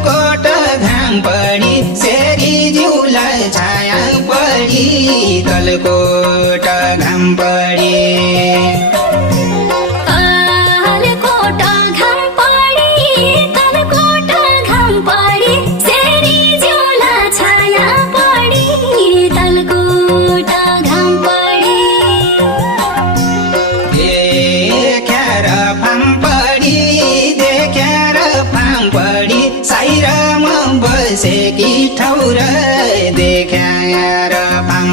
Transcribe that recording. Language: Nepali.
तलकोट घाम पडी सेरी जिउलाई छाया पडी तलकोट घाम पडी बसेकी ठौर देखाएर फाम